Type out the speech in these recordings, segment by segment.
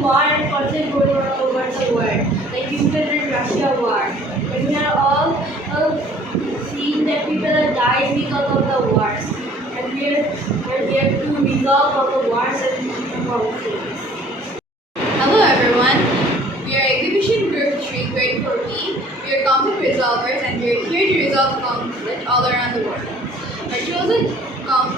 war and conflict going on over the world, like Ukraine and Russia war. And we are all seeing that people are dying because of the wars. And we're here to resolve all the wars and conflicts. Hello everyone, we are Exhibition Group 3 Grade 4B. We are conflict resolvers and we are here to resolve conflict all around the world. Our chosen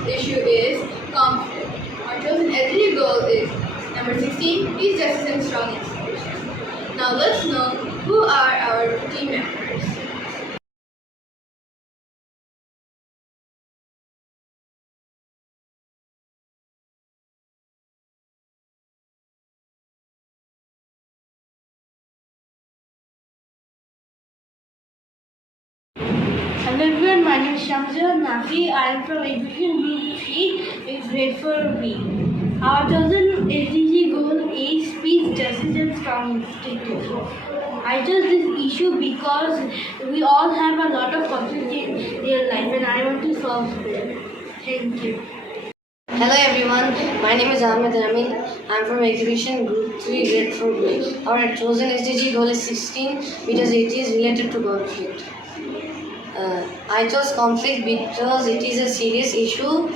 issue is conflict. Our chosen SDG goal is number 16, peace, justice and strong institutions. Now let's know who are our team members. Hello everyone, my name is Shamsir Nafi. I am from Exhibition Group 3 in Grade 4B. Our chosen SDG goal is peace, justice and strong institutions. I chose this issue because we all have a lot of conflict in real life and I want to solve them. Thank you. Hello everyone, my name is Ahmed Ramin. I am from Exhibition Group 3 Grade 4B. Our chosen SDG goal is 16 because it is related to conflict. I chose conflict because it is a serious issue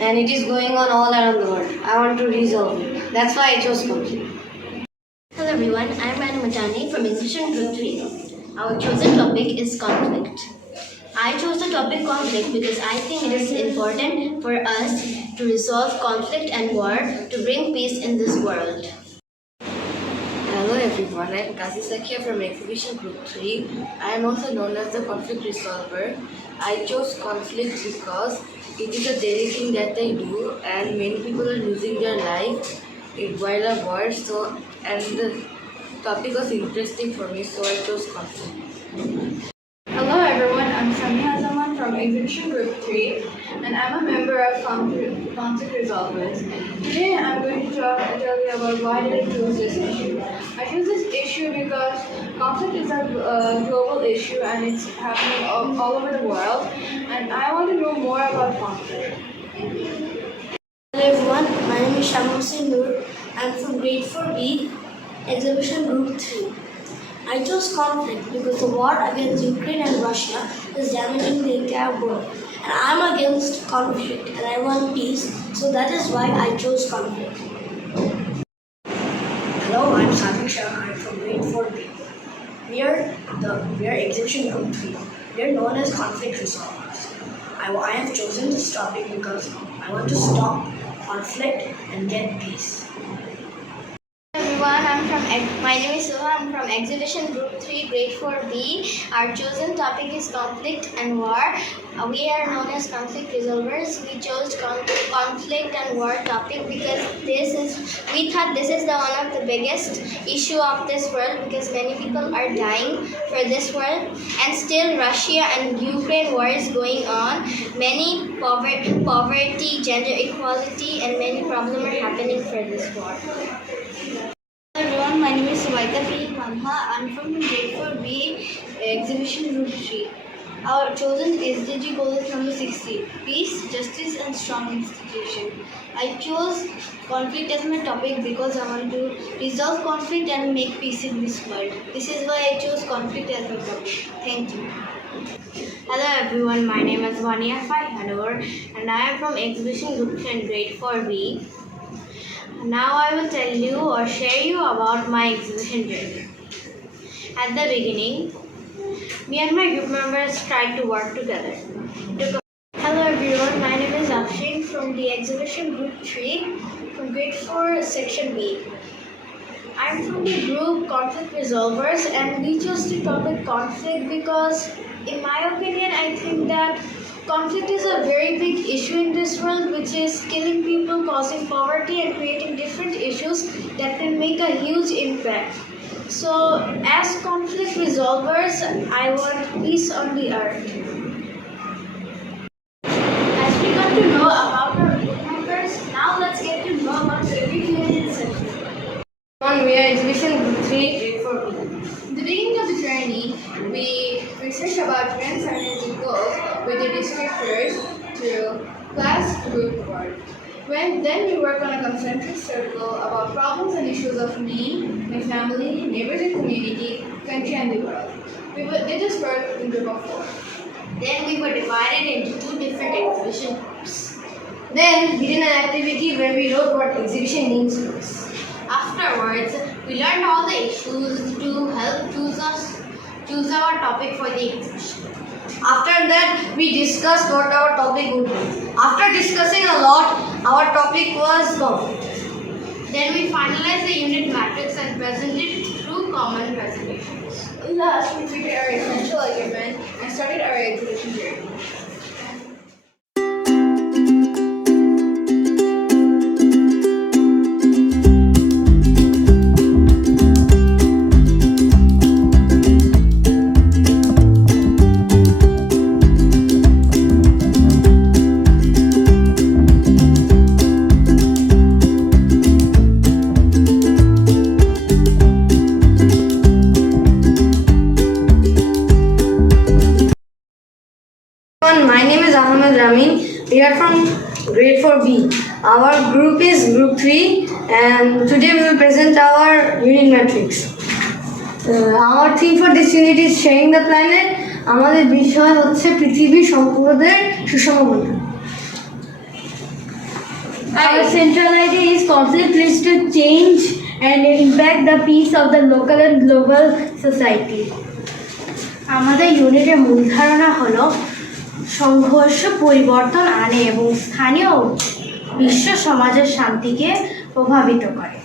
and it is going on all around the world. I want to resolve it. That's why I chose conflict. Hello everyone, I am Rana Matani from Exhibition Group 3. Our chosen topic is conflict. I chose the topic conflict because I think it is important for us to resolve conflict and war to bring peace in this world. Hello everyone, I am Kazi Sakia from Exhibition Group 3. I am also known as the conflict resolver. I chose conflict because it is a daily thing that I do and many people are losing their life while a war. And the topic was interesting for me, so I chose conflict. Hello everyone, I'm Samia Zaman from Exhibition Group 3 and I'm a member of Conflict Resolvers. Today I'm going to tell you about why did I choose this issue. I chose this issue because conflict is a global issue and it's happening all over the world and I want to know more about conflict. Hello everyone, my name is Shamusi Noor. I am from Grade 4B, Exhibition Group 3. I chose conflict because the war against Ukraine and Russia is damaging the entire world. And I am against conflict and I want peace, so that is why I chose conflict. Hello, I'm Sathik Shah. I'm from Grade 4B. We are Exhibition Group 3. We are known as conflict resolvers. I have chosen this topic because I want to stop conflict and get peace. Everyone, my name is Suha. I'm from Exhibition Group 3 Grade 4B. Our chosen topic is conflict and war. We are known as conflict resolvers. We chose conflict and war topic because we thought this is one of the biggest issue of this world because many people are dying for this world and still Russia and Ukraine war is going on. Many poverty, gender equality and many problems are happening for this war. Hello everyone, my name is Sumaita P. Manha. I'm from Grade 4B, Exhibition Group 3. Our chosen SDG goal is number 16, peace, justice and strong institution. I chose conflict as my topic because I want to resolve conflict and make peace in this world. This is why I chose conflict as my topic. Thank you. Hello everyone, my name is Vania Fai Hanover and I am from Exhibition Group 10 Grade 4B. Now I will tell you or share you about my exhibition journey. At the beginning, me and my group members tried to work together. Hello everyone, my name is Afshin from the Exhibition Group 3 from Grade 4 Section B. I'm from the group Conflict Resolvers and we chose the topic conflict because in my opinion I think that conflict is a very big issue in this world which is killing people, causing poverty and creating different issues that can make a huge impact. So as conflict resolvers, I want peace on the earth. As we got to know about our group members, now let's get to know about the Q&A session. We are Exhibition Group 3 Grade 4B. In the beginning of the journey, we researched about trends and goals with the descriptors through class group work. Then we work on a concentric circle about problems and issues of me, my family, neighbors and community, country and the world. Did this work in group of 4. Then we were divided into 2 different exhibition groups. Then we did an activity where we wrote what exhibition means to us. Afterwards, we learned all the issues to help choose our topic for the exhibition. After that, we discussed what our topic would be. After discussing a lot, our topic was conflict. Then we finalized the unit matrix and presented it through common presentations. Last, we prepared our essential equipment and started our exhibition journey. My name is Ahmed Ramin. We are from grade 4B. Our group is group 3 and today we will present our unit matrix. Our theme for this unit is sharing the planet. আমাদের বিষয় হচ্ছে পৃথিবী সম্পদের সুষম বন্টন. Our central idea is conflict leads to change and impact the peace of the local and global society. আমাদের ইউনিটের মূল ধারণা হলো সংঘর্ষ পরিবর্তন আনে এবং স্থানীয় বিশ্ব সমাজের শান্তিকে প্রভাবিত করে।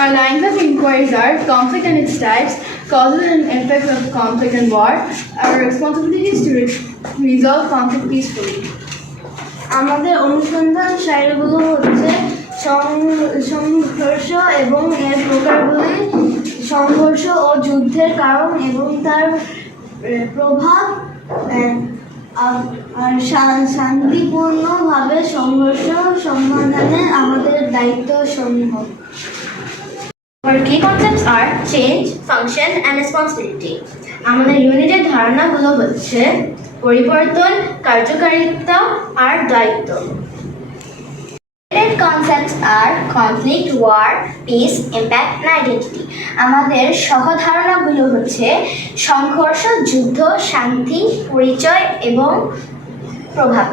Our lines of inquiries are conflict and its types, causes and effects of conflict and war. Our responsibility is to resolve conflict peacefully. আমাদের অনুসন্ধান সাইলগুলো হচ্ছে সংঘর্ষ এবং এর প্রকারগুলি, সংঘর্ষ ও যুদ্ধের কারণ এবং তার প্রভাব, আর শান্তিপূর্ণভাবে সংঘর্ষ সমাধানে আমাদের দায়িত্ব সমূহ। Our key concepts are change, function, and responsibility. আমাদের ইউনিটের ধারণাগুলো হচ্ছে পরিবর্তন, কার্যকারিতা আর দায়িত্ব। Related concepts are conflict, war, peace, impact, and identity. আমাদের সহধারণাগুলো হচ্ছে সংঘর্ষ, যুদ্ধ, শান্তি, পরিচয় এবং প্রভাব।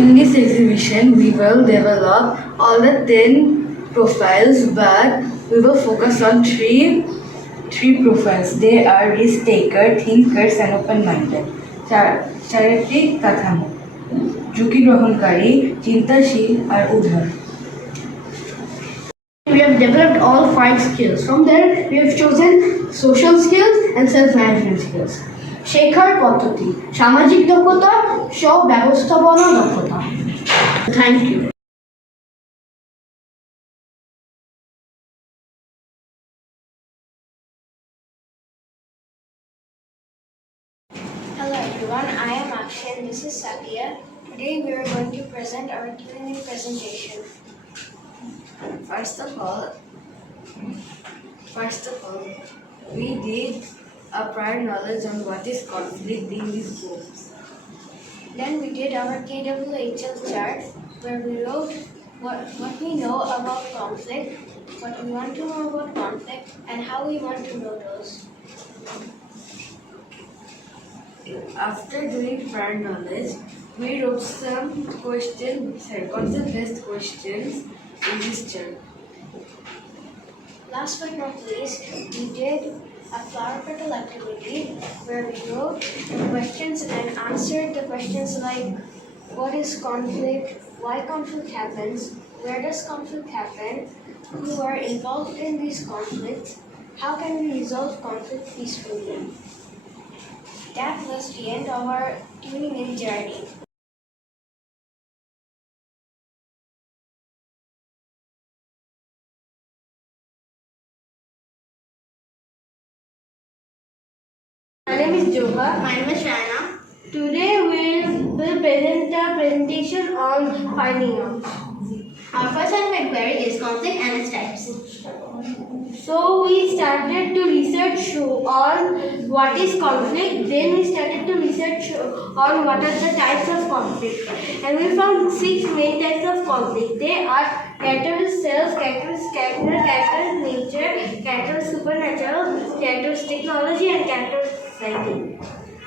In this exhibition, we will develop all the 10 profiles, but we will focus on three profiles. They are risk taker, thinkers, and open-minded. চারিত্রিক কাঠামো, ঝুঁকি গ্রহণকারী, চিন্তাশীল আর উদার। We have developed all 5 skills. From there, we have chosen social skills and self-management skills. শেখার পদ্ধতি, সামাজিক দক্ষতা, ব্যবস্থাপনা দক্ষতা। Thank you. Hello everyone, I am Akshay and this is Sakia. Today we are going to present our Q&A presentation. First of all, we did a prior knowledge on what is conflict in these groups. Then we did our KWHL chart where we wrote what we know about conflict, what we want to know about conflict, and how we want to know those. After doing prior knowledge, we wrote some concept-based questions in this chart. Last but not least, we did a flower petal activity where we wrote questions and answered the questions like what is conflict, why conflict happens, where does conflict happen, who are involved in these conflicts, how can we resolve conflict peacefully. That was the end of our tuning in journey. My name is Joha. My name is Shana. Today we will present a presentation on finding out. Our first line of inquiry is conflict and its types. So we started to research on what is conflict. Then we started to research on what are the types of conflict. And we found 6 main types of conflict. They are character with self, character with character, character with nature, character with supernatural, character with technology, and character with society.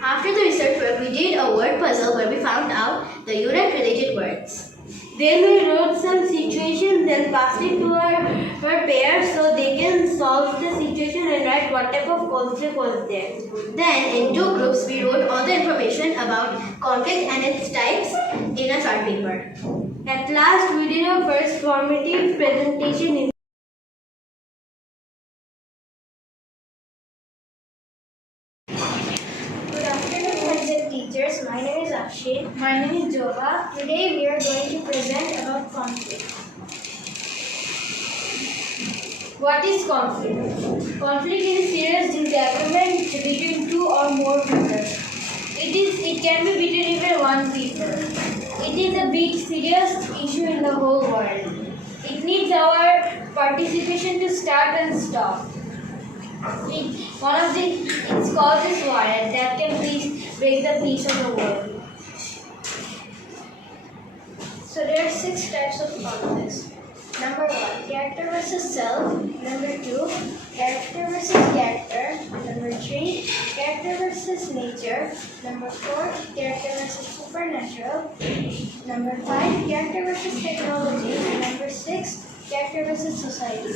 After the research work, we did a word puzzle where we found out the unit related words. Then we wrote some situations and passed it to our pairs so they can solve the situation and write what type of conflict was there. Then, in 2 groups, we wrote all the information about conflict and its types in a chart paper. At last, we did our first formative presentation in Good afternoon, friends and teachers. My name is Akshay. My name is Jova. Today we are going to present about conflict. What is conflict? Conflict is a serious disagreement between 2 or more people. It can be between even 1 people. It is a big serious issue in the whole world. It needs our participation to start and stop. It's causes war that can break the peace of the world. So there are 6 types of conflicts. Number 1, character versus self. Number 2, character versus character. Number 3, character versus nature. Number 4, character versus supernatural. Number 5, character versus technology. And number 6, character versus society.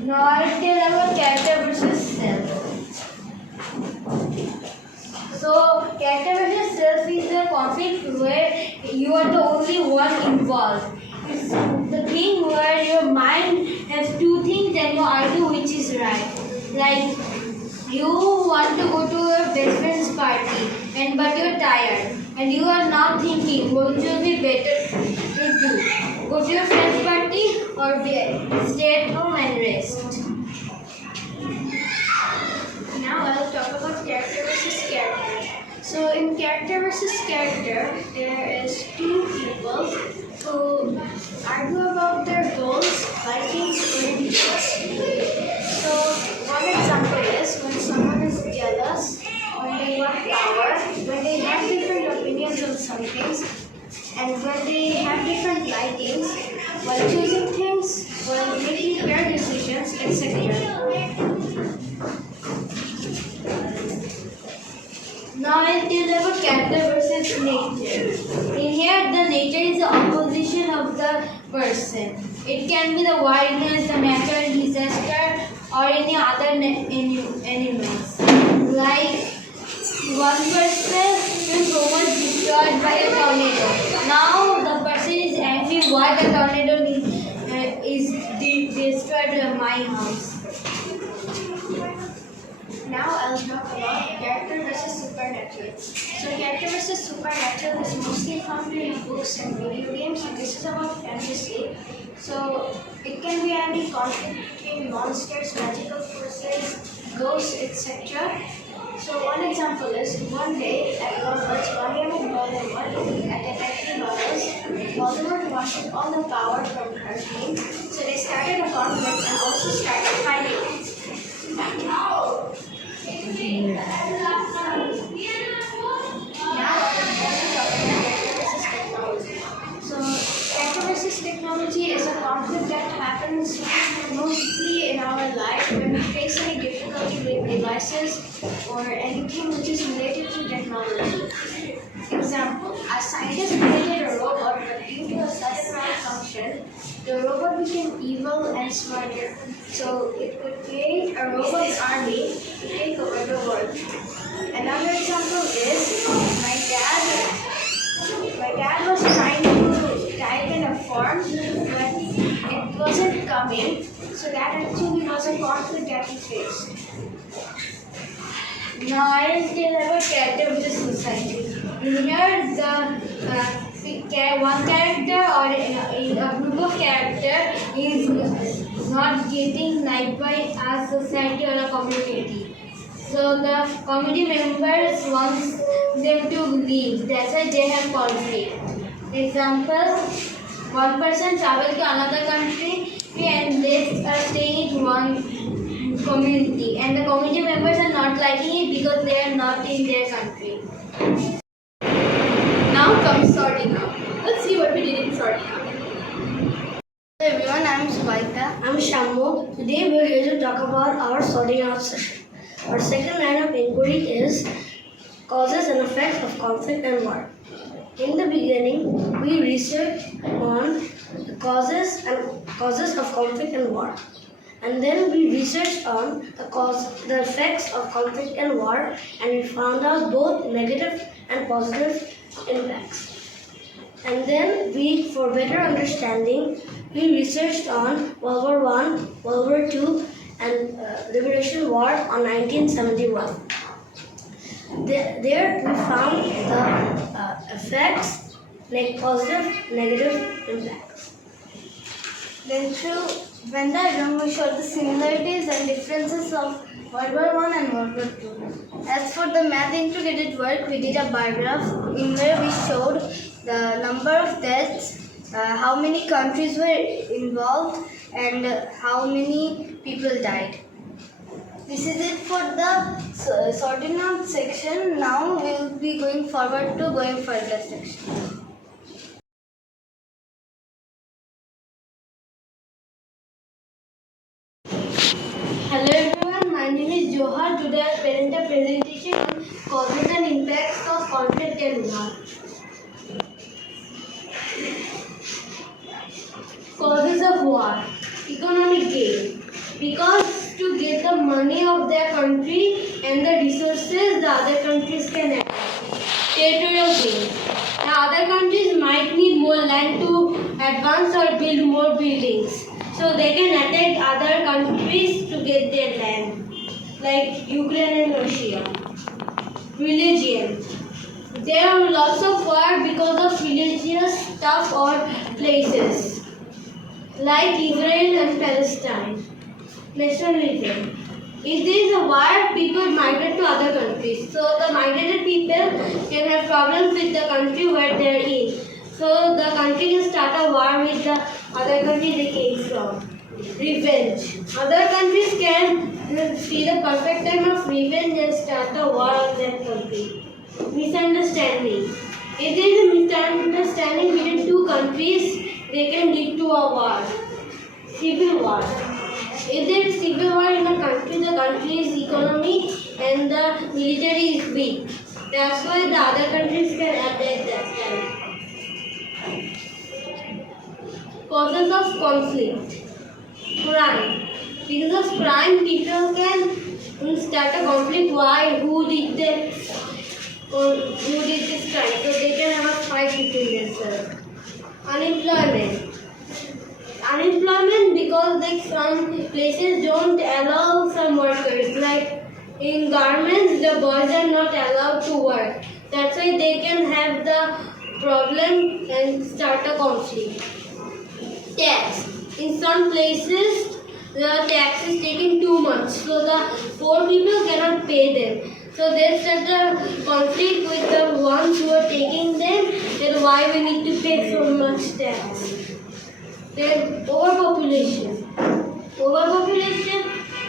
Now I'll tell about character versus self. So, character versus self is a conflict where you are the only one involved. It's the thing where your mind has 2 things and you argue which is right. Like, you want to go to your best friend's party, but you're tired, and you are now thinking which will be better to do. Go to your friend's party or stay at home and rest. Now I'll talk about character versus character. So in character versus character, there is 2 people who argue about their goals, likings, or interests. So one example is when someone is jealous, when they want power, when they have different opinions on some things, and when they have different likings, while choosing things, while making fair decisions, etc. Now I'll tell about character versus nature. In here, the nature is the opposition of the person. It can be the wildness, the natural disaster, or any other elements. Like one person was destroyed by a tornado. Now the person is angry why the tornado is destroyed my house. Now I'll talk about character versus supernatural. So character versus supernatural is mostly found in books and video games, and this is about fantasy. So it can be any conflict between monsters, magical forces, ghosts, etc. So one example is one day at Hogwarts, William and Voldemort attacked Muggles. Voldemort wanted all the power from her team, so they started a conflict and also started fighting. Now, character versus technology is a conflict that happens mostly in our life when we face any difficulty with devices or anything which is related to technology. Example, a scientist created a robot, but due to a sudden malfunction, the robot became evil and smarter. So it could create a robot army to take over the world. Another example is my dad was trying to type in a form, but it wasn't coming. So that actually was a conflict that he faced. Now I will tell about character versus society. In here, one character or a group of character is not getting liked by a society or a community. So the community members want them to leave. That's why they have conflict. Example, one person travel to another country and they are staying in one community, and the community members are not liking it because they are not in their country. Now comes sorting out. Let's see what we did in sorting out. Hello everyone, I am Subaika. I'm Shamu. Today we are here to talk about our sorting out session. Our second line of inquiry is causes and effects of conflict and war. In the beginning, we researched on the causes of conflict and war. And then we researched on the effects of conflict and war, and we found out both negative and positive impacts. And then for better understanding, we researched on World War I, World War II, and Liberation War on 1971. There we found the effects, like positive, negative impacts. Then through Venn diagram we showed the similarities and differences of World War I and World War II. As for the math integrated work, we did a bar graph in where we showed the number of deaths, how many countries were involved, and how many people died. This is it for the sorting out section. Now we will be going forward to going further section. Hello everyone, my name is Johar. Today I present a presentation on causes and impacts of conflict and war. Causes of war. Economic gain. Because to get the money of their country and the resources the other countries can have. Territorial gain. The other countries might need more land to advance or build more buildings. So they can attack other countries to get their land, like Ukraine and Russia. Religion. There are lots of war because of religious stuff or places, like Israel and Palestine. Nationalism. If there is a war, people migrate to other countries. So the migrated people can have problems with the country where they are in. So the country can start a war with the other country they came from. Revenge. Other countries can see the perfect time of revenge and start a war on their country. Misunderstanding. If there is a misunderstanding between two countries, they can lead to a war. Civil war. If there is civil war in a country, the country's economy and the military is weak. That's why the other countries can attack that time. Causes of conflict. Crime. Because of crime, people can start a conflict. Why? Who did this crime? So they can have a fight between themselves. Unemployment. Unemployment because like some places don't allow some workers. Like in garments, the boys are not allowed to work. That's why they can have the problem and start a conflict. Tax. In some places, the tax is taking too much, so the poor people cannot pay them. So they start a conflict with the ones who are taking them, that why we need to pay so much tax. Then overpopulation. Overpopulation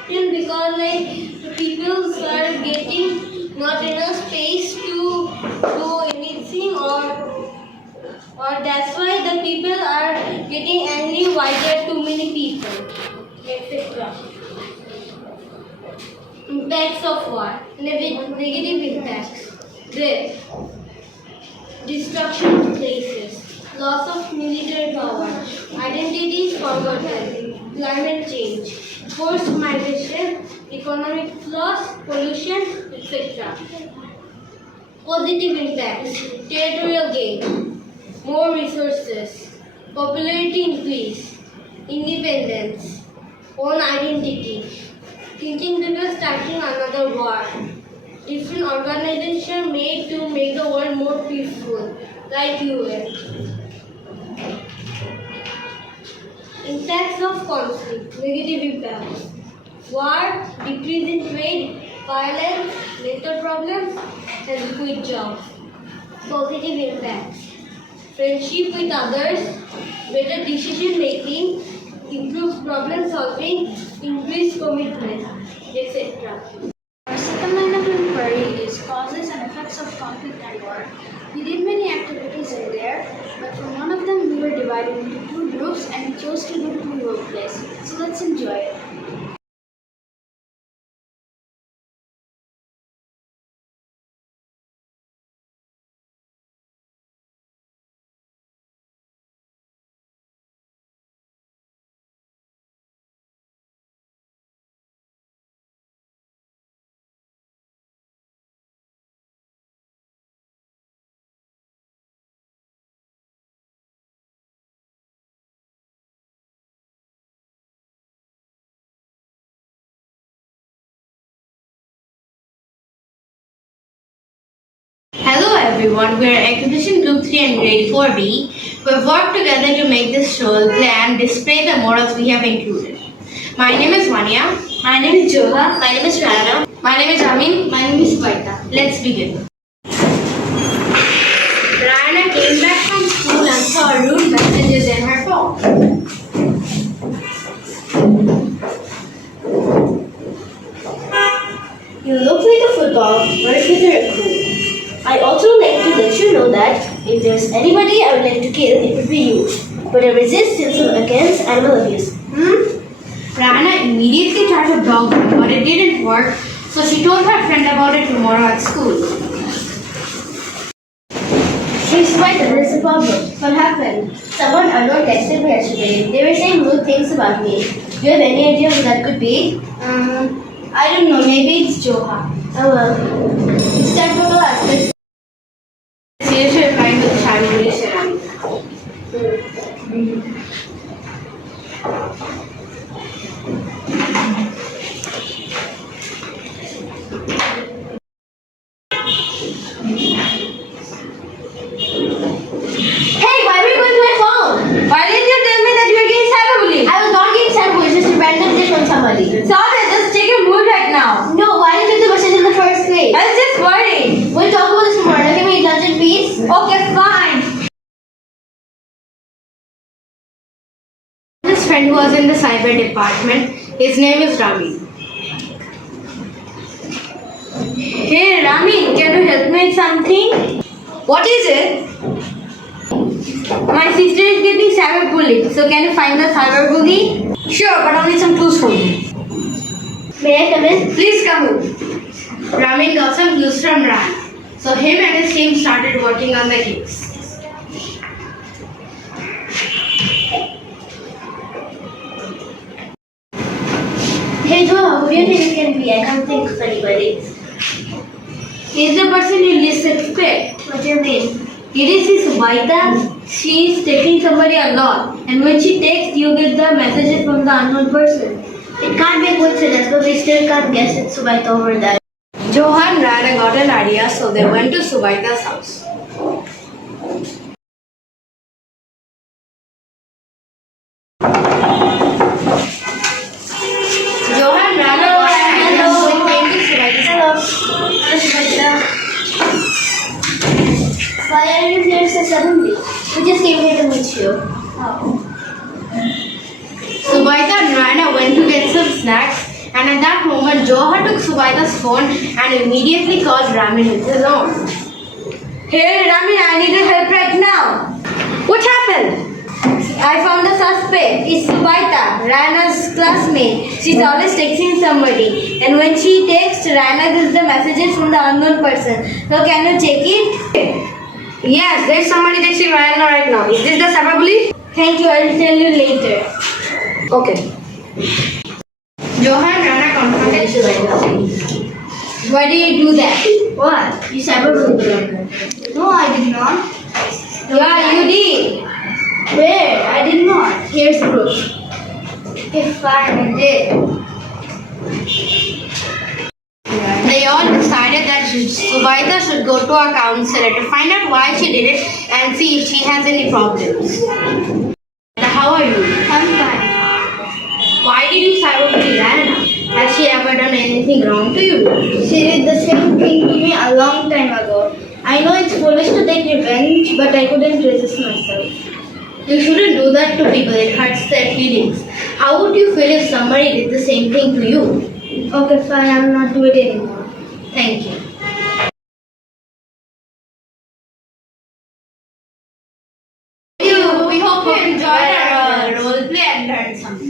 because like the people are getting not enough space to do anything, or that's why the people are getting angry why there are too many people, etc. Impacts of war. Negative impacts. Death. Destruction of places. Loss of military power. Identity is forgotten. Climate change. Forced migration. Economic loss. Pollution, etc. Positive impacts. Territorial gain. More resources. Popularity increase. Independence. Own identity. Thinking people starting another war. Different organizations made to make the world more peaceful, like UN. Impacts of conflict. Negative impacts. War, decrease in trade, violence, mental problems, and quit jobs. Positive impacts. Friendship with others, better decision making, improved problem solving, increased commitment, etc. Our second line of inquiry is causes and effects of conflict and war. We did many activities in there, but for one of them we were divided into two groups and we chose to do two role plays. So let's enjoy it. Hello everyone, we are Exhibition Group 3 and Grade 4B. We have worked together to make this role play and display the morals we have included. My name is Vania. My name is Joha. My name is Rana. My name is Amin. My name is Vaita. Let's begin. Rana came back from school and saw rude messages in her phone. You look like a football marketer cool. I also like to let you know that if there's anybody I would like to kill, it would be you. But I resist still against animal abuse. Rana immediately tried to dog him, but it didn't work, so she told her friend about it tomorrow at school. She's right, there's a problem. What happened? Someone unknown texted me yesterday. They were saying rude things about me. Do you have any idea who that could be? I don't know, maybe it's Joha. Oh well. It's time to go ask this. Seriously replying with Shivani Sarami. Hey, why were you going to my phone? Why didn't you tell me that you were getting cyberbullied? I was not getting cyberbullied, just a random dish from somebody. Stop it, just take a mood right now. No, why didn't you do the message in the first place? I was just worried. We'll talk about this tomorrow. Now give me lunch in peace. Okay, fine. This friend who was in the cyber department, his name is Rami. Hey Rami, can you help me with something? What is it? My sister is getting cyberbullied, so can you find the cyberbully? Sure, but I'll need some clues from you. May I come in? Please come in. Rami got some clues from Ran, so him and his team started working on the case. Hey Joe, who do you think it can be? I can't think of anybody. He's the person you least expect. What do you mean? It is his Vaita. She is texting somebody a lot, and when she texts, you get the messages from the unknown person. It can't be a coincidence, but we still can't guess it's Subaita over there. Johan Rana got an idea, so they went to Subaita's house. Johan Rana got an idea, so he came to Subaita's house. Why are you here so suddenly? We just came here to meet you. Subaita and Rana went to get some snacks, and at that moment, Johan took Subaita's phone and immediately called Ramin with his own. Hey Ramin, I need your help right now. What happened? I found the suspect. It's Subaita, Rana's classmate. She's always texting somebody, and when she texts, Rana gets the messages from the unknown person. So can you check it? Yes, there's somebody texting Rana right now. Is this the cyberbully? Thank you. I'll tell you later. Okay. Johan Rana confronted Subaita. Why did you do that? What? You cyberbullied me. No, I did not. Yeah, you did. Where? I did not. Here's the proof. Okay, fine, I did. They all decided that Subaita should go to a counselor to find out why she did it and see if she has any problems. How are you? I'm fine. Why did you cyberbully Rana? Has she ever done anything wrong to you? She did the same thing to me a long time ago. I know it's foolish to take revenge, but I couldn't resist myself. You shouldn't do that to people, it hurts their feelings. How would you feel if somebody did the same thing to you? Okay, fine, I will not do it anymore. Thank you. We hope you enjoyed our role play and learned something.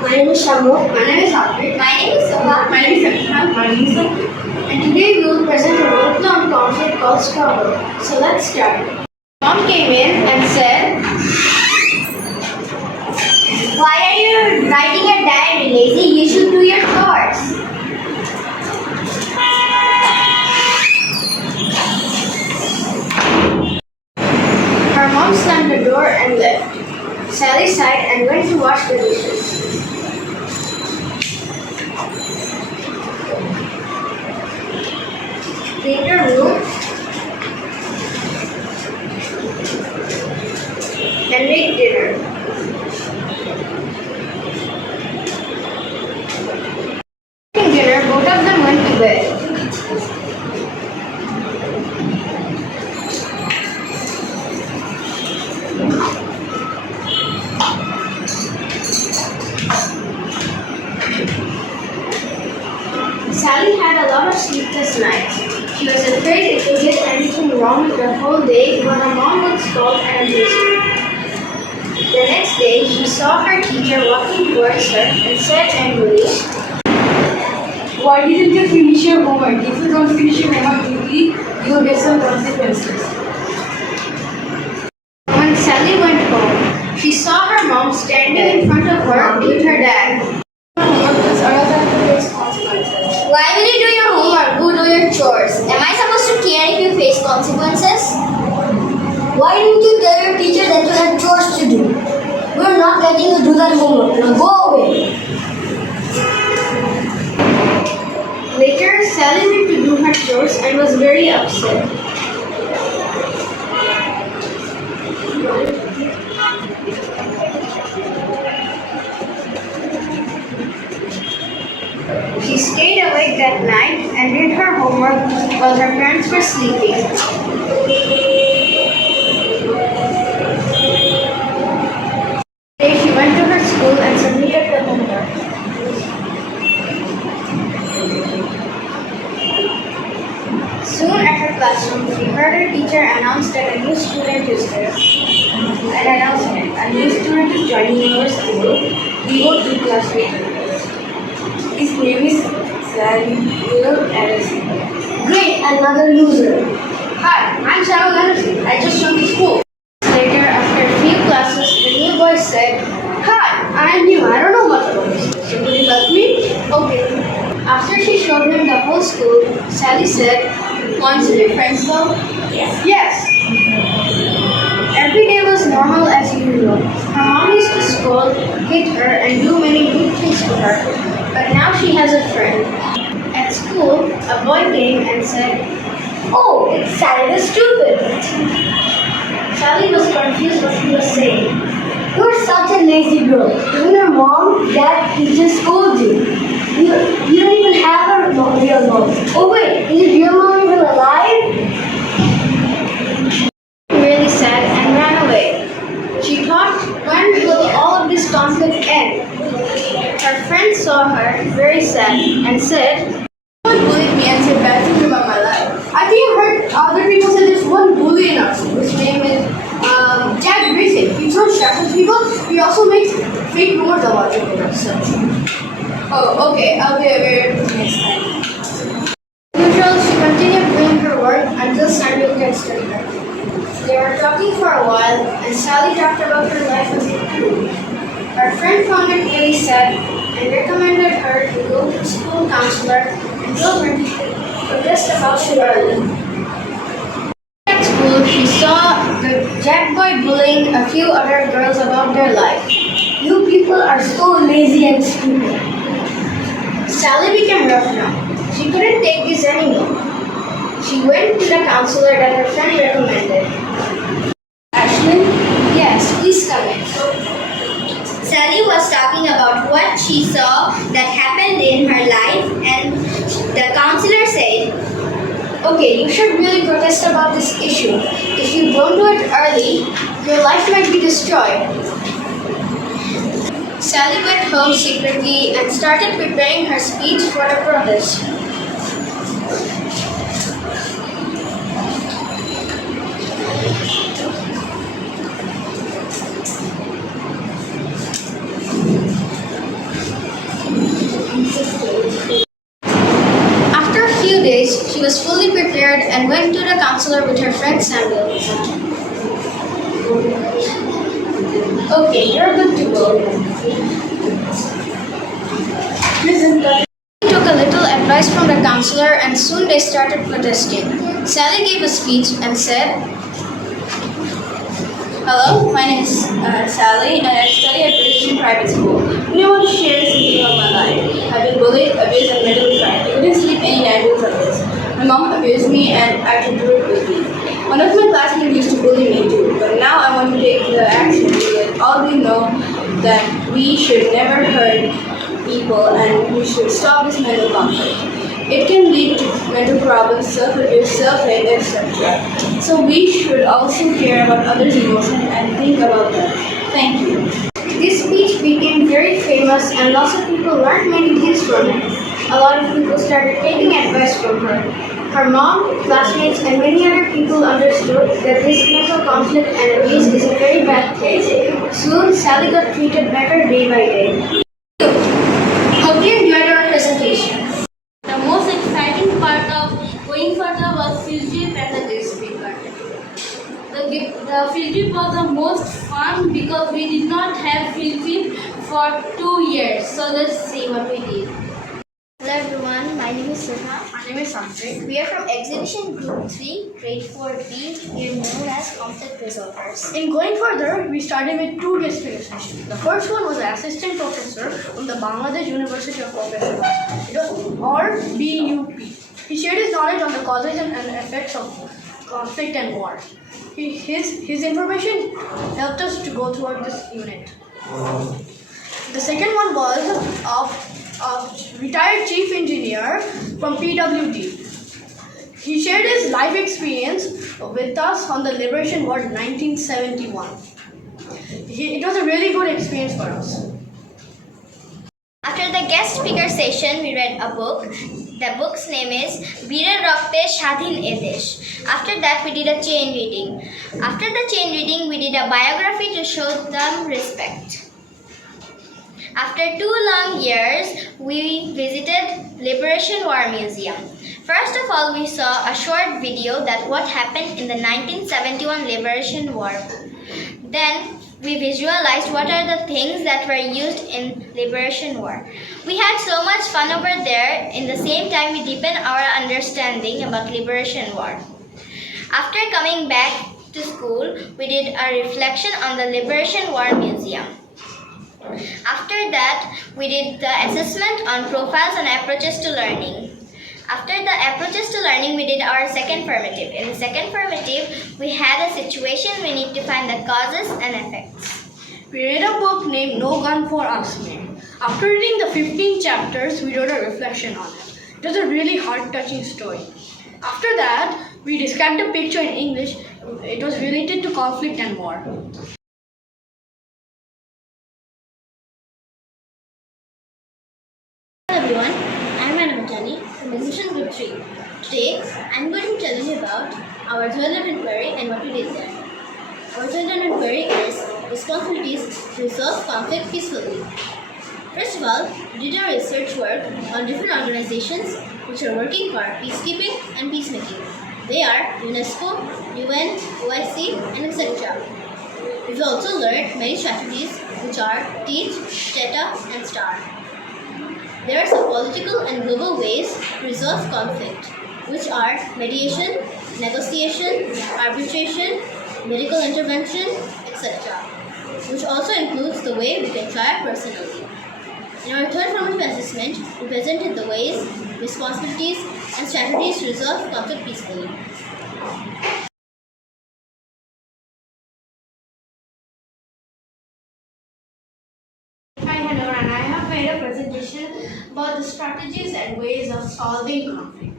My name is Shamu. My name is Harpreet. My name is Soha. My name is Sakina. My name is Sakina. And today we will present a role play on conflict called Scrabble. So let's start. Mom came in and said, Why are you writing a diary, lazy? You should do your chores. Her mom slammed the door and left. Sally sighed and went to wash the dishes. Cleaned her room and made dinner. After dinner, both of them went to bed. Sally had a lot of sleepless nights. She was afraid if she did anything wrong the whole day, her mom would scold and abuse her. The next day, she saw her teacher walking towards her and said angrily, Why didn't you finish your homework? If you don't finish your homework quickly, you will get some consequences. when Sally went home, she saw her mom standing in front of her with her dad. Why will you do your homework? Go do your chores. Am I supposed to care if you face consequences? Why didn't you tell your teacher that you had chores to do? We're not letting you do that homework. Now go away. Later, Sally went to do her chores and was very upset. She stayed awake that night and did her homework while her parents were sleeping. Then she went to her school and submitted the homework. Soon at her classroom, she heard her teacher announce that a new student is there. An announcement. A new student is joining our school. We go to class with her. His name is Samuel Anderson. Great, another loser. Hi, I'm Samuel Anderson. I just joined the school. Later, after a few classes, the new boy said, Hi, I'm new. I don't know much about this. So could you help me? Okay. After she showed him the whole school, Sally said, Want to be friends though? Yes. Every day was normal as usual. Her mom used to scold, hit her, and do many good things to her. But now she has a friend. At school, a boy came and said, Oh, it's Sally the stupid. Sally was confused what he was saying. You're such a lazy girl. Even your mom, dad, teacher scold you. You don't even have a real mom. Oh wait, is your mom even alive? Really sad and ran away. She thought, when will all of this conflict end? Her friend saw her, very sad, and said, Someone bullied me and said bad things about my life. I think I heard other people say there's one bully in our school. His name is Jack Grayson. He throws shots at people. He also makes fake rumors about people. So. Oh, okay. I'll be aware next time. usual, she continued doing her work until Samuel texted her. They were talking for a while, and Sally talked about her life as a crew. Her friend found it really sad and recommended her to go counselor and told her to protest about it early. At school, she saw the Jack boy bullying a few other girls about their life. You people are so lazy and stupid. Sally became rough now. She couldn't take this anymore. She went to the counselor that her friend recommended. Ashlyn? Yes, please come in. Sally was talking about what she saw that happened in her life, and the counselor said, Okay, you should really protest about this issue. If you don't do it early, your life might be destroyed. Sally went home secretly and started preparing her speech for the protest. After a few days, she was fully prepared and went to the counselor with her friend Samuel. Okay, you're good to go. She took a little advice from the counselor and soon they started protesting. Sally gave a speech and said, Hello, my name is Sally and I study at British Private School. I want to share something of my life. I've been bullied, abused, and mentally frightened. I couldn't sleep any night because of this. My mom abused me and acted rude with me. One of my classmates used to bully me too, but now I want to take the action because all we know that we should never hurt people and we should stop this mental conflict. It can lead to mental problems, self-abuse, self-hate, etc. So we should also care about others' emotions and think about them. Thank you. This speech became very famous and lots of people learned many things from it. A lot of people started taking advice from her. Her mom, classmates, and many other people understood that this mental conflict and abuse is a very bad thing. Soon, Sally got treated better day by day. Hope you enjoyed our presentation. The most exciting part of going further was field trip and the guest speaker. The field trip was the most fun because we did not have field trip for 2 years. So let's see what we did. Hello everyone, my name is Sudha. My name is Sanjay. We are from Exhibition Group 3, Grade 4B. We are known as conflict resolvers. In going further, we started with 2 guest speaker sessions. The first one was an assistant professor from the Bangladesh University of Professionals. It was RBUP. He shared his knowledge on the causes and effects of conflict and war. His information helped us to go throughout this unit. The second one was a retired chief engineer from PWD. He shared his life experience with us on the Liberation War 1971. It was a really good experience for us. After the guest speaker session, we read a book. The book's name is Birer Rakte Shadhin Edesh. After that, we did a chain reading. After the chain reading, we did a biography to show them respect. After 2 long years, we visited Liberation War Museum. First of all, we saw a short video that what happened in the 1971 Liberation War. Then we visualized what are the things that were used in Liberation War. We had so much fun over there. In the same time, we deepened our understanding about Liberation War. After coming back to school, we did a reflection on the Liberation War Museum. After that, we did the assessment on profiles and approaches to learning. After the approaches to learning, we did our second formative. In the second formative, we had a situation we need to find the causes and effects. We read a book named No Gun for Asmin. After reading the 15 chapters, we wrote a reflection on it. It was a really heart-touching story. After that, we described the picture in English. It was related to conflict and war. Hello everyone, I am Anna Matani from Exhibition Group 3. Today, I am going to tell you about our toilet inquiry and what we did there. Our toilet inquiry is responsibilities to resolve conflict peacefully. First of all, we did our research work on different organizations which are working for peacekeeping and peacemaking. They are UNESCO, UN, OIC, and etc. We've also learned many strategies which are TEACH, TETA, and STAR. There are some political and global ways to resolve conflict, which are mediation, negotiation, arbitration, medical intervention, etc., which also includes the way we can try personally. In our third form of assessment, we presented the ways, responsibilities, and strategies to resolve conflict peacefully. Hi, hello, and I have made a presentation about the strategies and ways of solving conflict.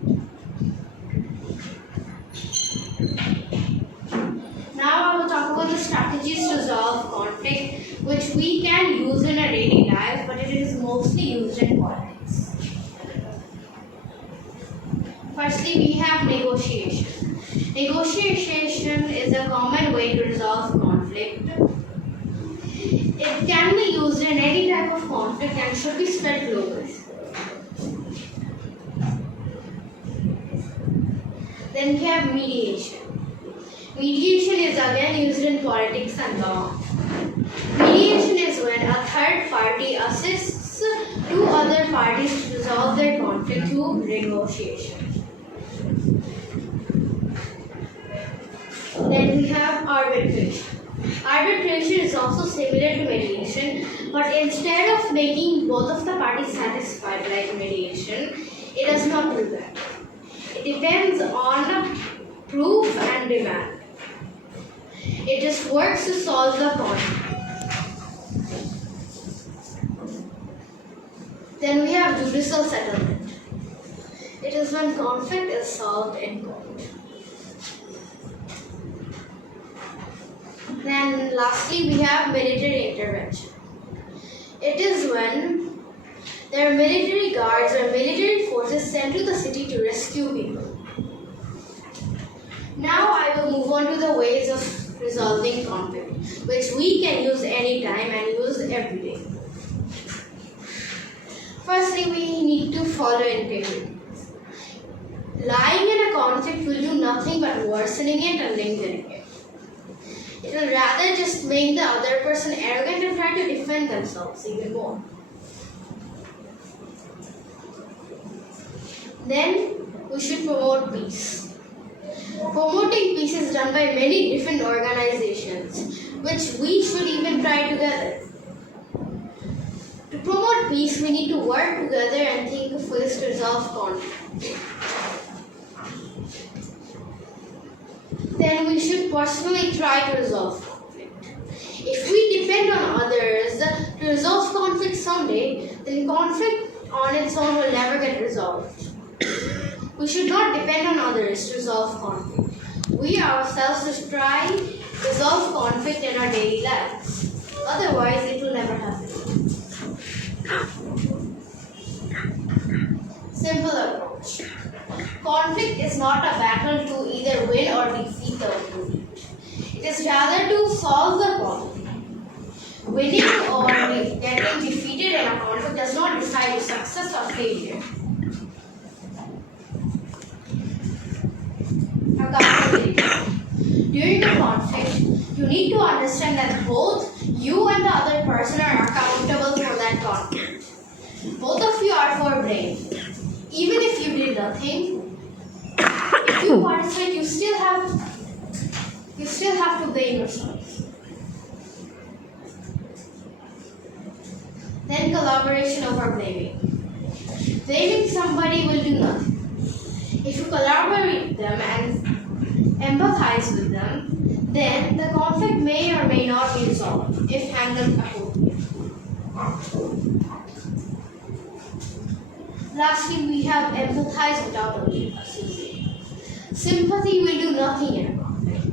Now I will talk about the strategies to resolve conflict which we can use in our daily life, but it is mostly used in politics. Firstly, we have negotiation. Negotiation is a common way to resolve conflict. It can be used in any type of conflict and should be spread globally. Then we have mediation. Mediation is again used in politics and law. Mediation is when a third party assists two other parties to resolve their conflict through negotiation. Then we have arbitration. Arbitration is also similar to mediation, but instead of making both of the parties satisfied like mediation, it does not do that. It depends on proof and demand. It just works to solve the conflict. Then we have judicial settlement. It is when conflict is solved in court. Then lastly we have military intervention. It is when there are military guards or military forces sent to the city to rescue people. Now I will move on to the ways of resolving conflict, which we can use anytime and use every day. Firstly, we need to follow integrity. Lying in a conflict will do nothing but worsening it and lingering it. It will rather just make the other person arrogant and try to defend themselves even more. Then we should promote peace. Promoting peace is done by many different organizations, which we should even try together. To promote peace, we need to work together and think of ways to resolve conflict. Then we should personally try to resolve conflict. If we depend on others to resolve conflict someday, then conflict on its own will never get resolved. We should not depend on others to resolve conflict. We ourselves should try to resolve conflict in our daily lives. Otherwise, it will never happen. Simple approach. Conflict is not a battle to either win or defeat the opponent. It is rather to solve the problem. Winning or getting defeated in a conflict does not decide your success or failure. Accountability. During a conflict, you need to understand that both you and the other person are accountable for that conflict. Both of you are for blame. Even if you did nothing, if you participate, you still have to blame yourself. Then collaboration over blaming. Blaming somebody will do nothing. If you collaborate with them and empathize with them, then the conflict may or may not be resolved if handled appropriately. Lastly, we have empathize without association. Sympathy will do nothing in a conflict.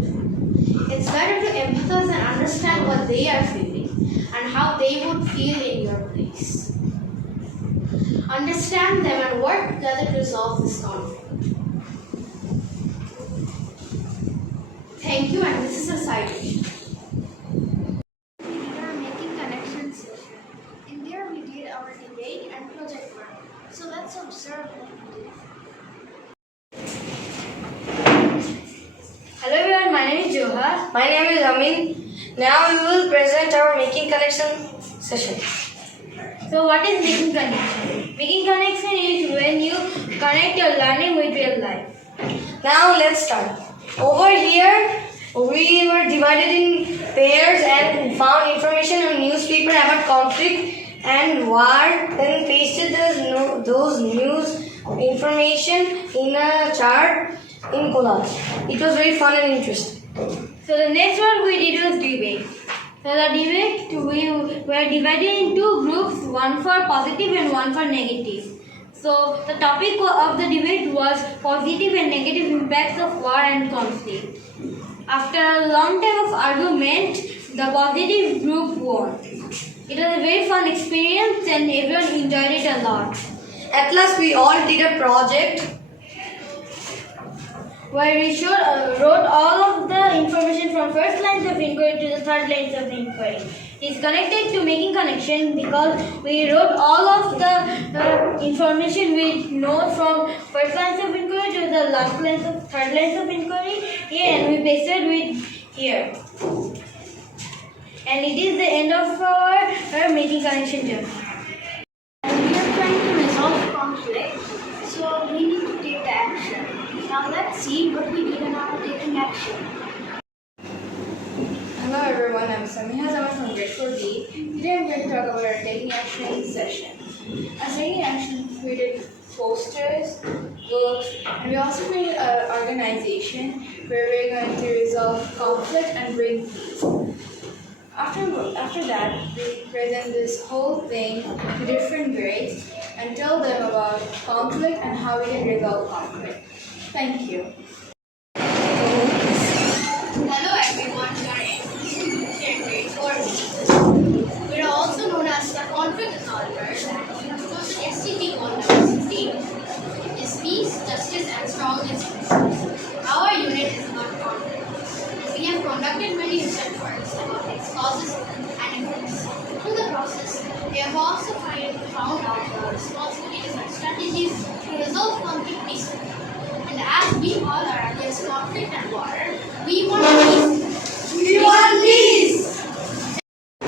It's better to empathize and understand what they are feeling and how they would feel in your place. Understand them and work together to resolve this conflict. Thank you, and this is a citation. We are making connections session. In there we did our debate and project work. So let's observe what we did. Hello everyone, my name is Johar. My name is Amin. Now we will present our making connection session. So what is making connection? Making Making connection is when you connect your learning with real life. Now let's start. Over here, we were divided in pairs and found information on newspaper about conflict and war. Then pasted those news information in a chart in collage. It was very fun and interesting. So the next one we did was debate. So the debate we were divided in two groups, one for positive and one for negative. So the topic of the debate was positive and negative impacts of war and conflict. After a long time of argument, the positive group won. It was a very fun experience and everyone enjoyed it a lot. At last, we all did a project. Where we wrote all of the information from first lines of inquiry to the third lines of inquiry. It's connected to making connection because we wrote all of the information we know from first lines of inquiry to the last lines of third lines of inquiry here, and we pasted with here. And it is the end of our making connection journey. And we are trying to resolve conflict, so we need to take the action. Now let's see what we did in our taking action. Hello everyone, I'm Samiha Zaman from Grade 4B. Today I'm going to talk about our taking action session. As taking action, we did posters, books, and we also made an organization where we're going to resolve conflict and bring peace. After that, we present this whole thing to different grades and tell them about conflict and how we can resolve conflict. Thank you. Hello everyone, we are in grade 4B. We are also known as the conflict resolvers and use STT code number 16. Is peace, justice and strong institutions. Our unit is about conflict. We have conducted many research works about its causes and effects. Through the process, we have also found out the responsibilities and strategies to resolve conflict peacefully. And as we all are against conflict and war, we want peace. We want peace!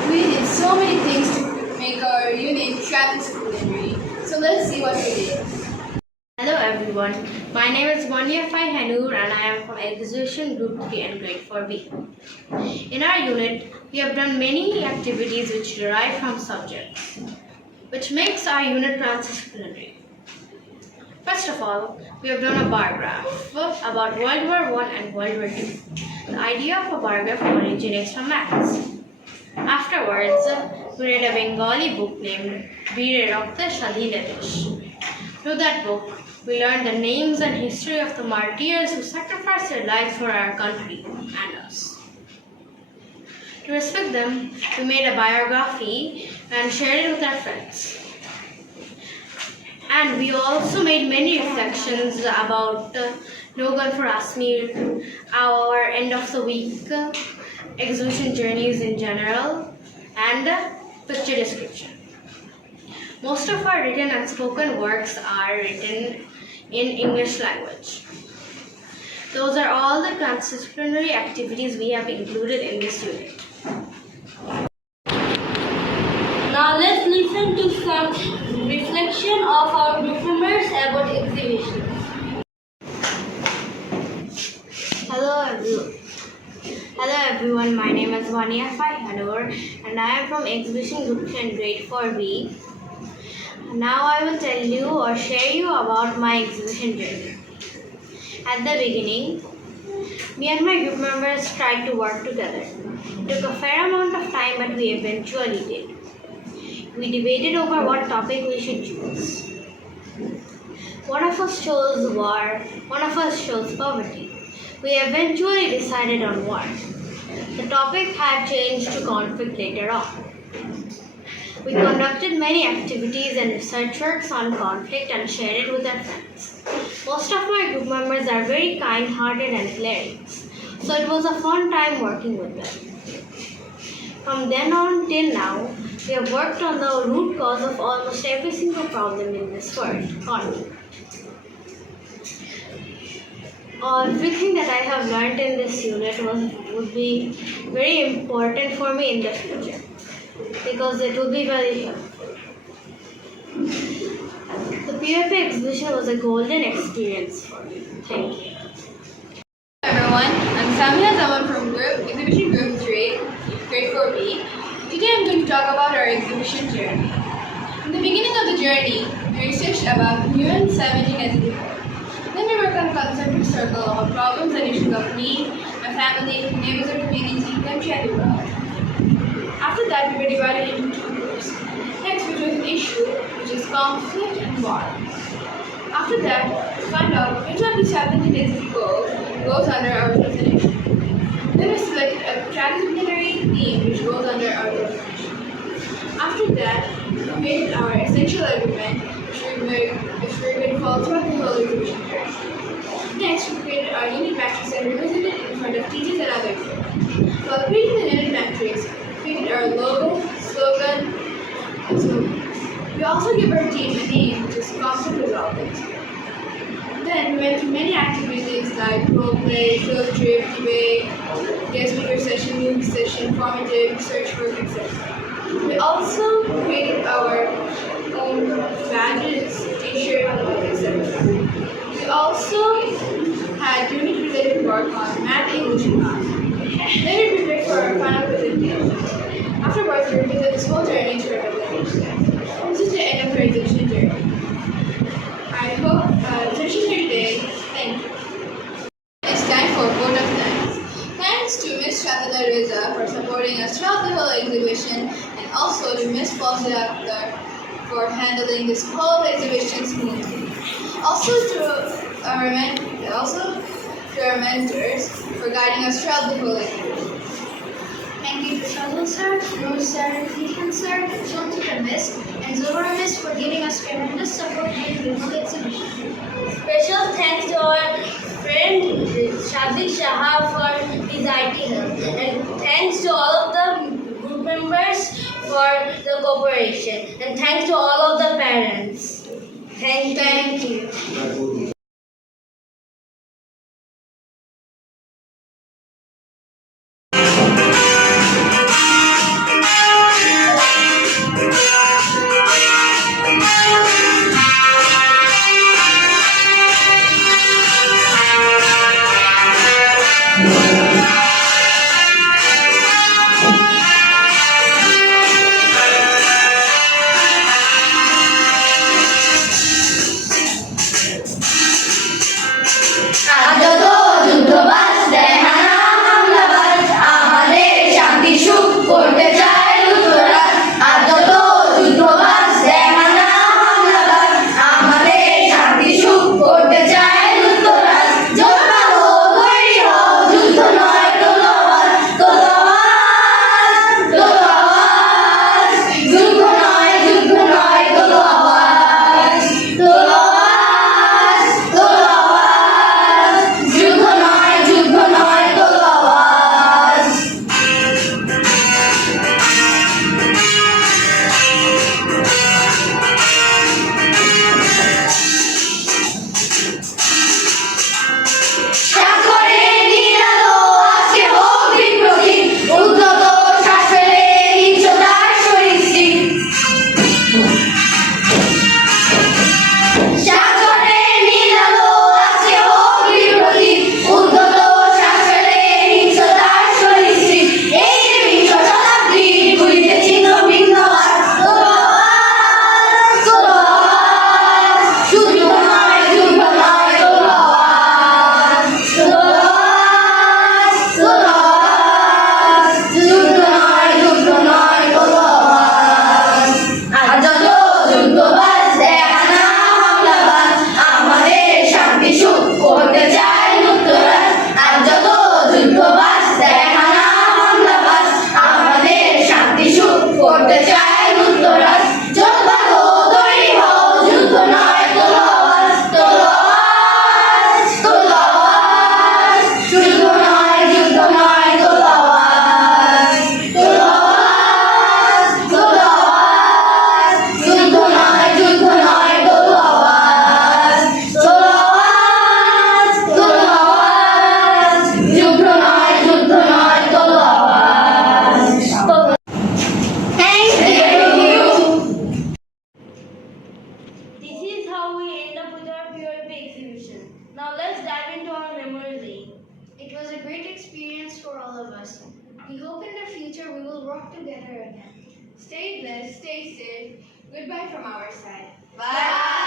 We did so many things to make our unit transdisciplinary. So let's see what we did. Hello everyone, my name is Mania Fai Hanur and I am from Exhibition Group 3 and Grade 4B. In our unit, we have done many activities which derive from subjects, which makes our unit transdisciplinary. First of all, we have done a bar graph about World War I and World War II. The idea of a bar graph originates from maths. Afterwards, we read a Bengali book named Veer Rakta Shadhina Desh. Through that book, we learned the names and history of the martyrs who sacrificed their lives for our country and us. To respect them, we made a biography and shared it with our friends. And we also made many reflections about No Gun for Asmir, our end of the week, exhibition journeys in general, and picture description. Most of our written and spoken works are written in English language. Those are all the transdisciplinary activities we have included in this unit. Now let's listen to some reflection of our group members about exhibition. Hello everyone, my name is Vania Fai Hanur and I am from Exhibition Group 3 and Grade 4B. Now I will tell you or share you about my exhibition journey. At the beginning, me and my group members tried to work together. It took a fair amount of time, but we eventually did. We debated over what topic we should choose. One of us chose war, one of us chose poverty. We eventually decided on war. The topic had changed to conflict later on. We conducted many activities and research works on conflict and shared it with our friends. Most of my group members are very kind-hearted and hilarious, so it was a fun time working with them. From then on till now, we have worked on the root cause of almost every single problem in this world, conflict. Everything that I have learned in this unit would be very important for me in the future because it will be very helpful. PFP exhibition was a golden experience for me. Thank you. Everyone, I'm Samia Zaman from Exhibition Group 3, Grade 4B. Today I'm going to talk about our exhibition journey. In the beginning of the journey, we researched about UN 1794. Then we worked on a concentric circle about problems and issues of me, my family, neighbors or community, country and the world. After that, we were divided into two groups. Next, we chose an issue, which is conflict and war. After that, we found out which of the 17 goes under our chosen issue. Then we selected a transdisciplinary theme which goes under our chosen issue. After that, we created our essential argument which we're going to follow throughout the whole exhibition journey. Next, we created our unit matrix and represented it in front of teachers and other groups. While creating the unit matrix, we created our logo, slogan, and slogan. We also gave our team a name which is conflict resolvers. Then we went through many activities like role play, field trip, debate, guest speaker session, movie session, formative, research work, etc. We also created our own badges, t-shirt, etc. We also had unit-related work on math, English, and math. Then we prepared for our final presentation. Afterwards, we repeated this whole journey to our presentation. This is the end of our exhibition journey. I hope session here today. Thank you. It's time for vote of thanks. Thanks to Ms. Shahada Reza for supporting us throughout the whole exhibition, and also to Ms. Fawzia Akhtar for handling this whole exhibition smoothly. Also to our mentors for guiding us throughout the whole exhibition. Thank you to Shazal sir, Noor sir, Ethan sir, Shamsuddin miss, and Zohra miss for giving us tremendous support during the whole exhibition. Special thanks to our friend Shazik Shah for his IT help, and thanks to all of the group members for the cooperation, and thanks to all of the parents. Thank you. how we end up with our POP exhibition. Now let's dive into our memory lane. It was a great experience for all of us. We hope in the future we will work together again. Stay blessed, stay safe. Goodbye from our side. Bye.